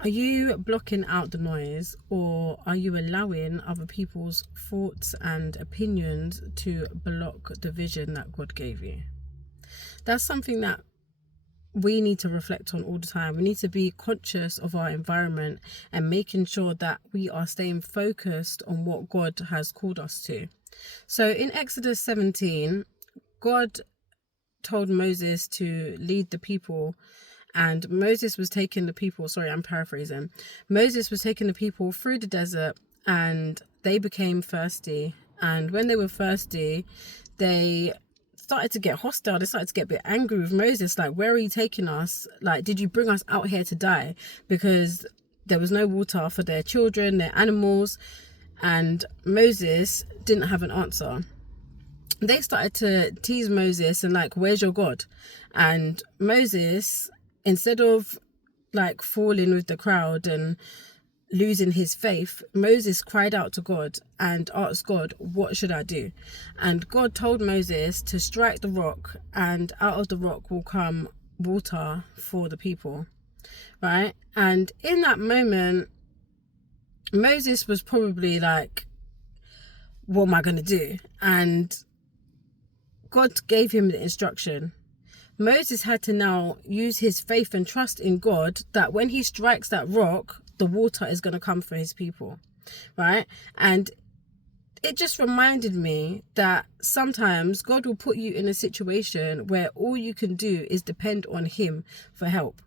Are you blocking out the noise, or are you allowing other people's thoughts and opinions to block the vision that God gave you? That's something that we need to reflect on all the time. We need to be conscious of our environment and making sure that we are staying focused on what God has called us to. So in Exodus 17, God told Moses to lead the people, and Moses was taking the people, sorry, I'm paraphrasing. Moses was taking the people through the desert, and they became thirsty. And when they were thirsty, they started to get hostile. They started to get a bit angry with Moses. Like, where are you taking us? Like, did you bring us out here to die? Because there was no water for their children, their animals. And Moses didn't have an answer. They started to tease Moses and like, where's your God? And Moses, instead of like falling with the crowd and losing his faith, Moses cried out to God and asked God, what should I do? And God told Moses to strike the rock, and out of the rock will come water for the people, right? And in that moment, Moses was probably like, what am I going to do? And God gave him the instruction. Moses had to now use his faith and trust in God that when he strikes that rock, the water is going to come for his people, right? And it just reminded me that sometimes God will put you in a situation where all you can do is depend on him for help.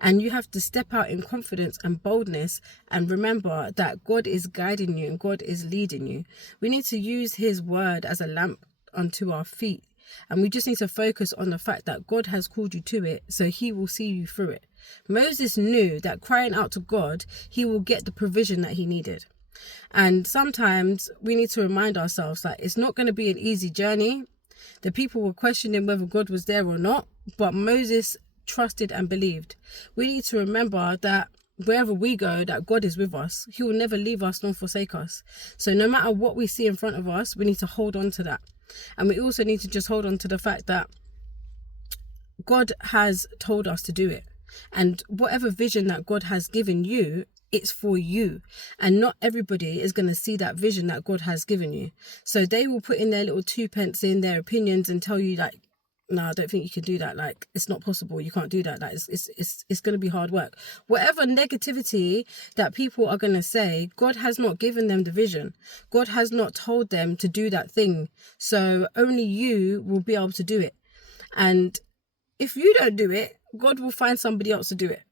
And you have to step out in confidence and boldness and remember that God is guiding you and God is leading you. We need to use his word as a lamp unto our feet. And we just need to focus on the fact that God has called you to it, so he will see you through it. Moses knew that crying out to God, he will get the provision that he needed. And sometimes we need to remind ourselves that it's not going to be an easy journey. The people were questioning whether God was there or not, but Moses trusted and believed. We need to remember that wherever we go, that God is with us. He will never leave us nor forsake us. So no matter what we see in front of us, we need to hold on to that. And we also need to just hold on to the fact that God has told us to do it. And whatever vision that God has given you, it's for you. And not everybody is going to see that vision that God has given you. So they will put in their little 2 pence in their opinions and tell you like, no, I don't think you can do that. Like, it's not possible. You can't do that. Like, it's going to be hard work. Whatever negativity that people are going to say, God has not given them the vision. God has not told them to do that thing. So only you will be able to do it. And if you don't do it, God will find somebody else to do it.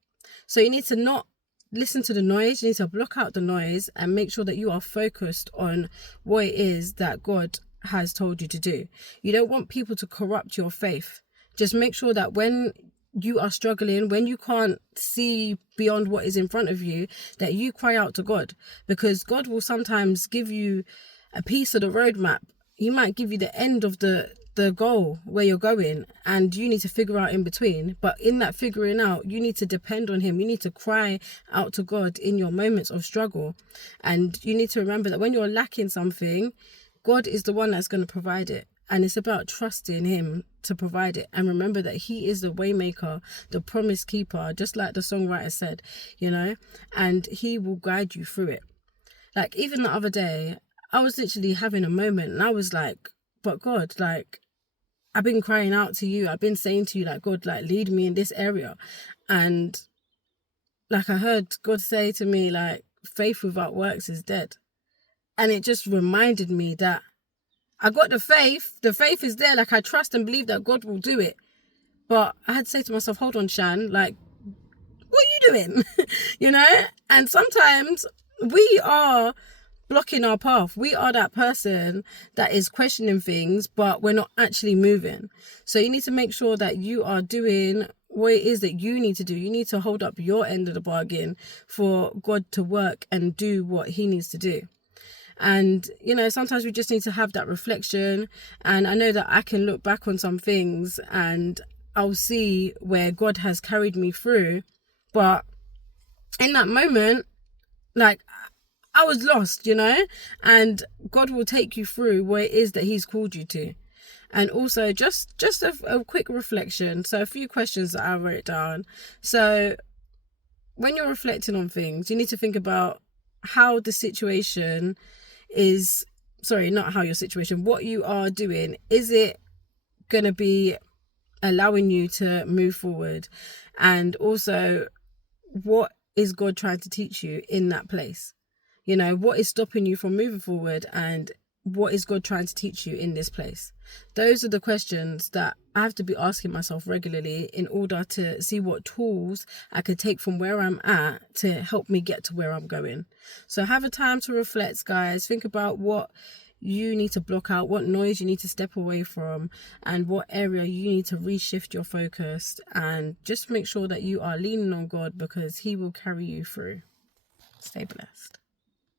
So you need to not listen to the noise. You need to block out the noise and make sure that you are focused on what it is that God has told you to do. You don't want people to corrupt your faith. Just make sure that when you are struggling, when you can't see beyond what is in front of you, that you cry out to God, because God will sometimes give you a piece of the roadmap. He might give you the end of the goal where you're going, and you need to figure out in between. But in that figuring out, you need to depend on him. You need to cry out to God in your moments of struggle. And you need to remember that when you're lacking something, God is the one that's going to provide it. And it's about trusting him to provide it. And remember that he is the way maker, the promise keeper, just like the songwriter said, you know, and he will guide you through it. Like, even the other day, I was literally having a moment and I was like, but God, like, I've been crying out to you. I've been saying to you, like, God, like, lead me in this area. And like, I heard God say to me, like, faith without works is dead. And it just reminded me that I got the faith is there. Like, I trust and believe that God will do it. But I had to say to myself, hold on, Shan, like, what are you doing? You know? And sometimes we are blocking our path. We are that person that is questioning things, but we're not actually moving. So you need to make sure that you are doing what it is that you need to do. You need to hold up your end of the bargain for God to work and do what he needs to do. And, you know, sometimes we just need to have that reflection. And I know that I can look back on some things and I'll see where God has carried me through. But in that moment, like, I was lost, you know, and God will take you through what it is that he's called you to. And also just a quick reflection. So a few questions that I wrote down. So when you're reflecting on things, you need to think about how the situation is, sorry, not how your situation, what you are doing, is it going to be allowing you to move forward? And also, what is God trying to teach you in that place? You know, what is stopping you from moving forward, and what is God trying to teach you in this place? Those are the questions that I have to be asking myself regularly in order to see what tools I could take from where I'm at to help me get to where I'm going. So have a time to reflect, guys. Think about what you need to block out, what noise you need to step away from, and what area you need to reshift your focus, and just make sure that you are leaning on God, because He will carry you through. Stay blessed.